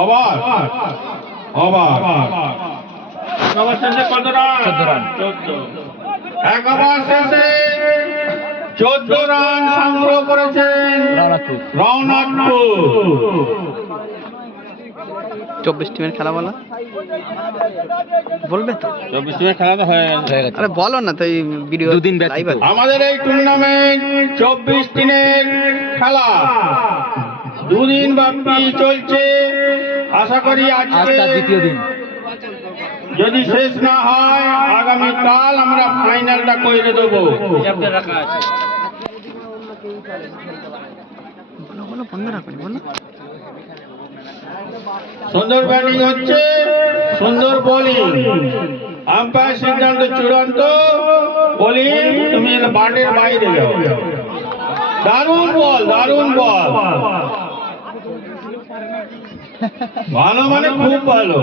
অবাক অবাক ওভার শেষে কত রান? 14 এক ওভার শেষে 14 রান সংগ্রহ করেছেন রওনাকপুর। 24 টিমের খেলা বলো, বলবে তো? 24 টিমের খেলা তো হয়ে গেছে। আরে বলো না তো, এই ভিডিও দুদিন ব্যাক লাইভ আছে। আমাদের এই টুর্নামেন্ট 24 দিনের খেলা, দুদিন ব্যাপী চলছে। আশা করি আজকে দ্বিতীয় দিন যদি শেষ না হয় আগামীকাল আমরা ফাইনালটা করে দেবো। বলো বলো, বন্ধ রাখুন, বলো। সুন্দর ব্যাটিং হচ্ছে, সুন্দর বোলিং, আম্পায়ার সিদ্ধান্ত চূড়ান্ত। বোলিং তুমি বাটের বাইরে যাও। দারুণ বল, দারুণ বল, ভালো মানে খুব ভালো।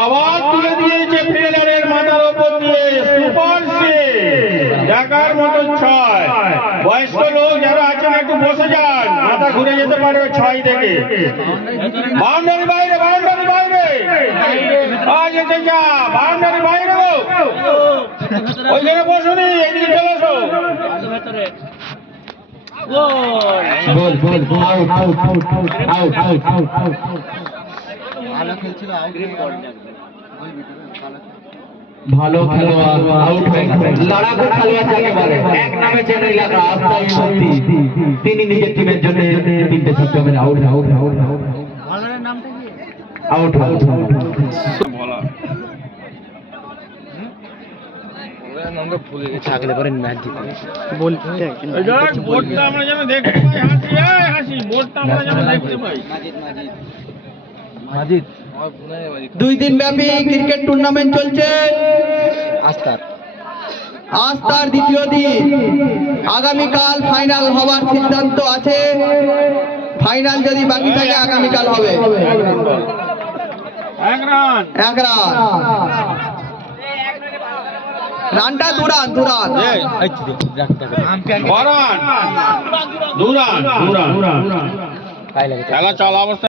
আবার তুলে দিয়েছে ফিল্ডারের মাথার উপর দিয়ে, সুপার সেভ, দেখার মতো ছয়। বয়স্ক লোক যারা আছেন একটু বসে যান, মাথা ঘুরে যেতে পারে 6 থেকে। বাউন্ডারি বাইরে, বাউন্ডারি বাইরে, আজ এসে যা বাউন্ডারি বাইরে, ওইখানে বসুনি, এদিকে চলে আসো। বল বল out out out out out out out. ভালো খেলোয়াড় আউট হয়ে গেছে। লড়াকু খেলোয়াড় যাকে বলে, এক নামে চেনে এলাকা আস্থাই শক্তি। তিনি নিজের টিমের জন্য 3টে ছক্কা মেরে out out out out out out আগলে পরে ম্যাচ জিতে বলতে বোর্ডটা আমরা যেন দেখতে পাই, হাসি হাসি, বোর্ডটা আমরা যেন দেখতে পাই। মাজিদ 2 দিন ব্যাপী ক্রিকেট টুর্নামেন্ট চলছে। আস্তার আজ তার দ্বিতীয় দিন। আগামীকাল ফাইনাল হওয়ার সিদ্ধান্ত আছে। ফাইনাল যদি বাকি থাকে আগামীকাল হবে। এক রান, 1 রান, রানটা 2 রান, 2 রান। বরান 2 রান, 2 রান। খেলা চলা অবস্থা